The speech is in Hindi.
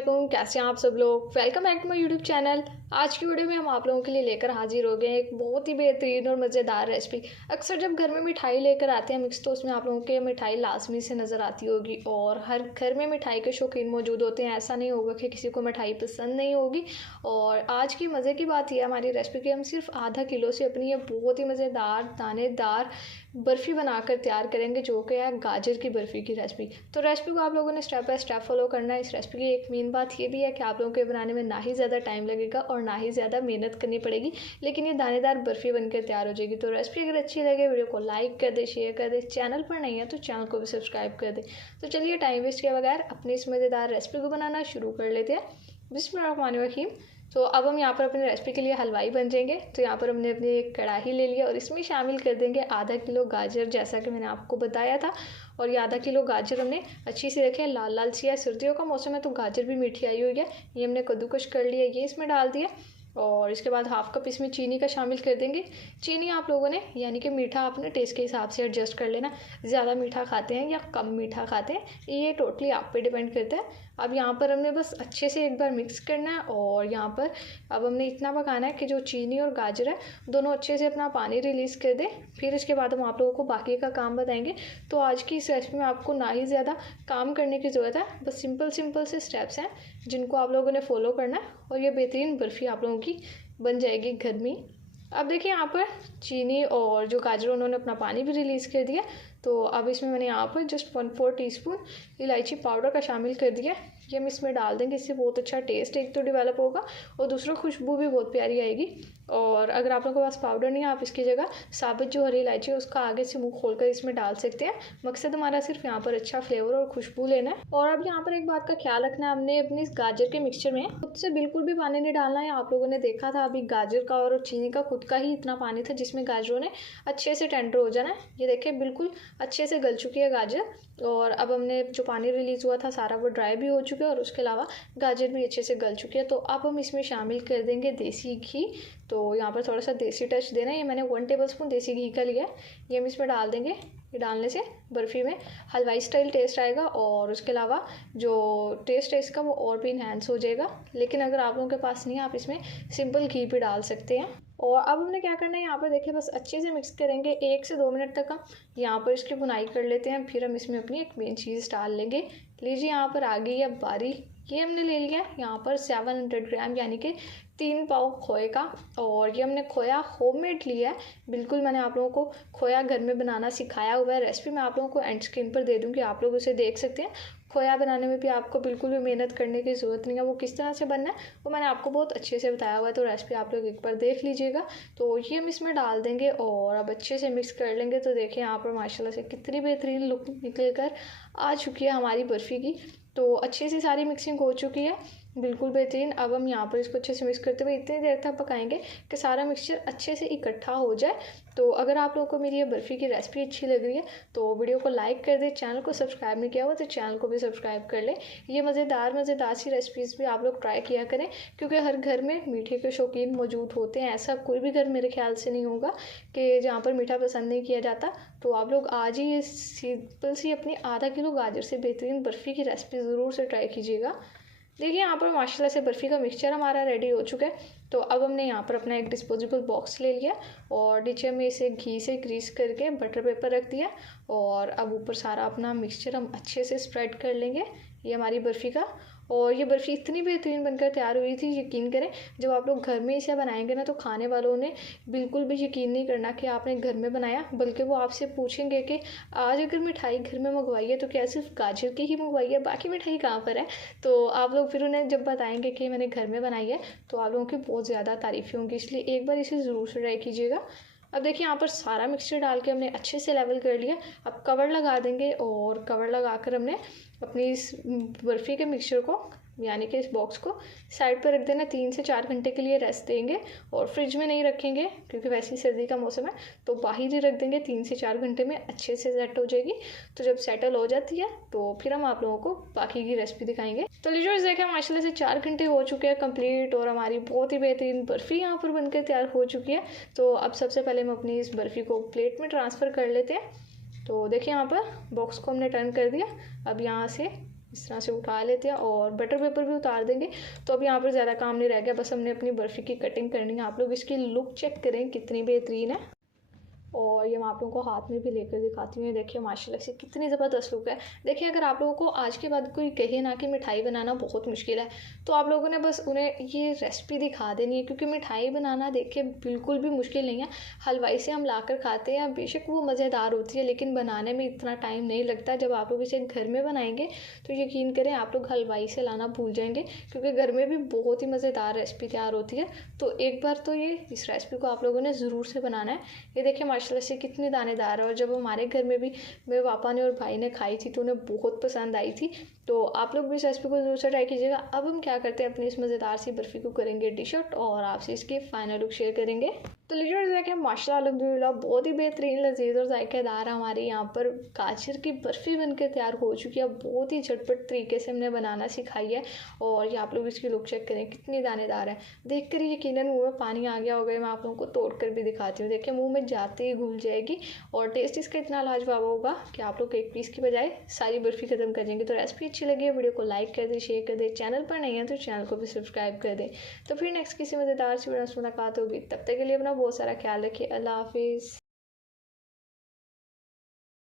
वालेकुम, कैसे हैं आप सब लोग। Welcome back to my YouTube channel. आज की वीडियो में हम आप लोगों के लिए लेकर हाजिर हो गए हैं एक बहुत ही बेहतरीन और मज़ेदार रेसिपी। अक्सर जब घर में मिठाई लेकर आते हैं मिक्स, तो उसमें आप लोगों के मिठाई लाजमी से नज़र आती होगी और हर घर में मिठाई के शौकीन मौजूद होते हैं। ऐसा नहीं होगा कि किसी को मिठाई पसंद नहीं होगी। और आज की मज़े की बात यह है हमारी रेसिपी की हम सिर्फ आधा किलो से अपनी ये बहुत ही मज़ेदार दानेदार बर्फ़ी बनाकर तैयार करेंगे, जो कि है गाजर की बर्फ़ी की रेसिपी। तो रेसिपी को आप लोगों ने स्टेप बाय स्टेप फॉलो करना है। इस रेसिपी की एक मेन बात ये भी है कि आप लोगों के बनाने में ना ही ज़्यादा टाइम लगेगा और ना ही ज़्यादा मेहनत करनी पड़ेगी, लेकिन ये दानेदार बर्फ़ी बनकर तैयार हो जाएगी। तो रेसिपी अगर अच्छी लगे वीडियो को लाइक कर दे, शेयर कर दे। चैनल पर नहीं है तो चैनल को भी सब्सक्राइब कर दे। तो चलिए टाइम वेस्ट किए बगैर अपनी इस मज़ेदार रेसिपी को बनाना शुरू कर लेते हैं। बिस्मिल्लाहिर्रहमानिर्रहीम। तो अब हम यहाँ पर अपनी रेसिपी के लिए हलवाई बन जाएंगे। तो यहाँ पर हमने अपनी एक कढ़ाई ले लिया और इसमें शामिल कर देंगे आधा किलो गाजर, जैसा कि मैंने आपको बताया था। और ये आधा किलो गाजर हमने अच्छी से रखे, लाल लाल सी है। सर्दियों का मौसम है तो गाजर भी मीठी आई हुई है। ये हमने कद्दूकश कर लिया, ये इसमें डाल दिया। और इसके बाद हाफ़ कप इसमें चीनी का शामिल कर देंगे। चीनी आप लोगों ने यानी कि मीठा अपने टेस्ट के हिसाब से एडजस्ट कर लेना। ज़्यादा मीठा खाते हैं या कम मीठा खाते हैं, ये टोटली आप पे डिपेंड करता है। अब यहाँ पर हमने बस अच्छे से एक बार मिक्स करना है और यहाँ पर अब हमने इतना पकाना है कि जो चीनी और गाजर है दोनों अच्छे से अपना पानी रिलीज़ कर दे। फिर इसके बाद हम आप लोगों को बाकी का काम बताएंगे। तो आज की इस रेसिपी में आपको ना ही ज़्यादा काम करने की ज़रूरत है, बस सिंपल से स्टेप्स हैं जिनको आप लोगों ने फॉलो करना है और ये बेहतरीन बर्फ़ी आप लोगों की बन जाएगी घर में। अब देखिए यहाँ पर चीनी और जो गाजर उन्होंने अपना पानी भी रिलीज़ कर दिया। तो अब इसमें मैंने यहाँ पर जस्ट 1/4 टीस्पून इलायची पाउडर का शामिल कर दिया। ये हम इसमें डाल देंगे, इससे बहुत अच्छा टेस्ट एक तो डेवलप होगा और दूसरा खुशबू भी बहुत प्यारी आएगी। और अगर आप लोगों के पास पाउडर नहीं है, आप इसकी जगह साबुत जो हरी इलायची है उसका आगे से मुँह खोलकर इसमें डाल सकते हैं। मकसद हमारा सिर्फ यहाँ पर अच्छा फ्लेवर और खुशबू लेना है। और अब यहाँ पर एक बात का ख्याल रखना है, हमने अपनी इस गाजर के मिक्सचर में खुद से बिल्कुल भी पानी नहीं डालना है। आप लोगों ने देखा था अभी गाजर का और चीनी का खुद का ही इतना पानी था जिसमें गाजरों ने अच्छे से टेंडर हो जाना है। ये देखिए बिल्कुल अच्छे से गल चुकी है गाजर और अब हमने जो पानी रिलीज़ हुआ था सारा वो ड्राई भी हो चुका है और उसके अलावा गाजर भी अच्छे से गल चुकी है। तो अब हम इसमें शामिल कर देंगे देसी घी। तो यहाँ पर थोड़ा सा देसी टच देना है। ये मैंने 1 टेबलस्पून देसी घी का लिया है, ये हम इसमें डाल देंगे। ये डालने से बर्फ़ी में हलवाई स्टाइल टेस्ट आएगा और उसके अलावा जो टेस्ट है इसका वो और भी इन्हेंस हो जाएगा। लेकिन अगर आप लोगों के पास नहीं है, आप इसमें सिंपल घी भी डाल सकते हैं। और अब हमने क्या करना है, यहाँ पर देखिए बस अच्छे से मिक्स करेंगे 1 से 2 मिनट तक। हम यहाँ पर इसकी बुनाई कर लेते हैं, फिर हम इसमें अपनी एक मेन चीज़ डाल लेंगे। लीजिए यहाँ पर आ गई है बारी। ये हमने ले लिया यहाँ पर 700 ग्राम यानी कि 3 पाव खोए का। और ये हमने खोया होममेड लिया है। बिल्कुल मैंने आप लोगों को खोया घर में बनाना सिखाया हुआ है। रेसिपी मैं आप लोगों को एंड स्क्रीन पर दे दूँगी, आप लोग उसे देख सकते हैं। खोया बनाने में भी आपको बिल्कुल भी मेहनत करने की ज़रूरत नहीं है। वो किस तरह से बनना है वो मैंने आपको बहुत अच्छे से बताया हुआ है, तो रेसिपी आप लोग एक बार देख लीजिएगा। तो ये हम इसमें डाल देंगे और अब अच्छे से मिक्स कर लेंगे। तो देखिए यहाँ पर माशाल्लाह से कितनी बेहतरीन लुक निकल कर आ चुकी है हमारी बर्फ़ी की। तो अच्छी सी सारी मिक्सिंग हो चुकी है, बिल्कुल बेहतरीन। अब हम यहाँ पर इसको अच्छे से मिक्स करते हुए इतनी देर तक पकाएंगे कि सारा मिक्सचर अच्छे से इकट्ठा हो जाए। तो अगर आप लोगों को मेरी ये बर्फ़ी की रेसिपी अच्छी लग रही है तो वीडियो को लाइक कर दे। चैनल को सब्सक्राइब नहीं किया हुआ तो चैनल को भी सब्सक्राइब कर ले। ये मज़ेदार सी रेसिपीज़ भी आप लोग ट्राई किया करें, क्योंकि हर घर में मीठे के शौकीन मौजूद होते हैं। ऐसा कोई भी घर मेरे ख्याल से नहीं होगा कि जहाँ पर मीठा पसंद नहीं किया जाता। तो आप लोग आज ही ये सिंपल सी अपनी आधा किलो गाजर से बेहतरीन बर्फ़ी की रेसिपी ज़रूर से ट्राई कीजिएगा। देखिए यहाँ पर माशाल्लाह से बर्फ़ी का मिक्सचर हमारा रेडी हो चुका है। तो अब हमने यहाँ पर अपना एक डिस्पोजेबल बॉक्स ले लिया और नीचे में इसे घी से ग्रीस करके बटर पेपर रख दिया। और अब ऊपर सारा अपना मिक्सचर हम अच्छे से स्प्रेड कर लेंगे ये हमारी बर्फ़ी का। और ये बर्फ़ी इतनी बेहतरीन बनकर तैयार हुई थी, यकीन करें जब आप लोग घर में इसे बनाएंगे ना तो खाने वालों ने बिल्कुल भी यकीन नहीं करना कि आपने घर में बनाया, बल्कि वो आपसे पूछेंगे कि आज अगर मिठाई घर में मंगवाई है तो क्या सिर्फ गाजर की ही मंगवाई है, बाकी मिठाई कहाँ पर है। तो आप लोग फिर उन्हें जब बताएंगे कि मैंने घर में बनाई है तो आप लोगों की बहुत ज़्यादा तारीफ़ें होंगी, इसलिए एक बार इसे ज़रूर से ट्राई कीजिएगा। अब देखिए यहाँ पर सारा मिक्सचर डाल के हमने अच्छे से लेवल कर लिया। अब कवर लगा देंगे और कवर लगा कर हमने अपनी इस बर्फ़ी के मिक्सचर को यानी कि इस बॉक्स को साइड पर रख देना। 3 से 4 घंटे के लिए रेस्ट देंगे और फ्रिज में नहीं रखेंगे क्योंकि वैसे ही सर्दी का मौसम है, तो बाहर ही रख देंगे। 3 से 4 घंटे में अच्छे से सेट हो जाएगी। तो जब सेटल हो जाती है तो फिर हम आप लोगों को बाकी की रेसिपी दिखाएंगे। तो लीजिए देखें माशाल्लाह से 4 घंटे हो चुके हैं कंप्लीट और हमारी बहुत ही बेहतरीन बर्फ़ी यहाँ पर बनकर तैयार हो चुकी है। तो अब सबसे पहले हम अपनी इस बर्फ़ी को प्लेट में ट्रांसफ़र कर लेते हैं। तो देखिए यहाँ पर बॉक्स को हमने टर्न कर दिया। अब यहाँ से इस तरह से उठा लेते हैं और बटर पेपर भी उतार देंगे। तो अब यहाँ पर ज़्यादा काम नहीं रह गया, बस हमने अपनी बर्फ़ी की कटिंग करनी है। आप लोग इसकी लुक चेक करें कितनी बेहतरीन है। और ये मैं आप लोगों को हाथ में भी लेकर दिखाती हूँ। ये देखिए माशाल्लाह से कितनी ज़बरदस्त लुक है। देखिए अगर आप लोगों को आज के बाद कोई कहे ना कि मिठाई बनाना बहुत मुश्किल है, तो आप लोगों ने बस उन्हें ये रेसिपी दिखा देनी है, क्योंकि मिठाई बनाना देखिए बिल्कुल भी मुश्किल नहीं है। हलवाई से हम लाकर खाते हैं, बेशक वो मज़ेदार होती है, लेकिन बनाने में इतना टाइम नहीं लगता। जब आप लोग इसे घर में बनाएंगे तो यकीन करें आप लोग हलवाई से लाना भूल जाएंगे, क्योंकि घर में भी बहुत ही मज़ेदार रेसिपी तैयार होती है। तो एक बार तो ये इस रेसिपी को आप लोगों ने ज़रूर से बनाना है। ये देखिए माशाल्लाह से कितनी दानेदार है, और जब हमारे घर में भी मेरे पापा ने और भाई ने खाई थी तो उन्हें बहुत पसंद आई थी। तो आप लोग भी इस रेसिपी को जरूर से ट्राई कीजिएगा। अब हम क्या करते हैं, अपनी इस मज़ेदार सी बर्फ़ी को करेंगे डिश आउट और आपसे इसकी फाइनल लुक शेयर करेंगे। तो लीजिए देखें माशाल्लाह अल्हम्दुलिल्लाह बहुत ही बेहतरीन लजीज और जायकेदार हमारे यहाँ पर गाजर की बर्फ़ी बनकर तैयार हो चुकी है। बहुत ही झटपट तरीके से हमने बनाना सिखाई है, और ये आप लोग इसकी लुक चेक करें कितनी दानेदार है। देख कर ही यकीनन मुँह में पानी आ गया होगा। मैं आप लोगों को तोड़ कर भी दिखाती हूँ। देखिए मुँह में जाते ही घुल जाएगी, और टेस्ट इसका इतना लाजवाब होगा कि आप लोग एक पीस की बजाय सारी बर्फ़ी ख़त्म कर देंगे। तो रेसिपी अच्छी लगी है, वीडियो को लाइक कर दें, शेयर कर दें, चैनल पर नहीं है तो चैनल को भी सब्सक्राइब कर दें। तो फिर नेक्स्ट किसी मज़ेदार सी वीडियो में मुलाकात होगी, तब तक के लिए अपना बहुत सारा ख्याल रखिए। अल्लाह हाफिज़।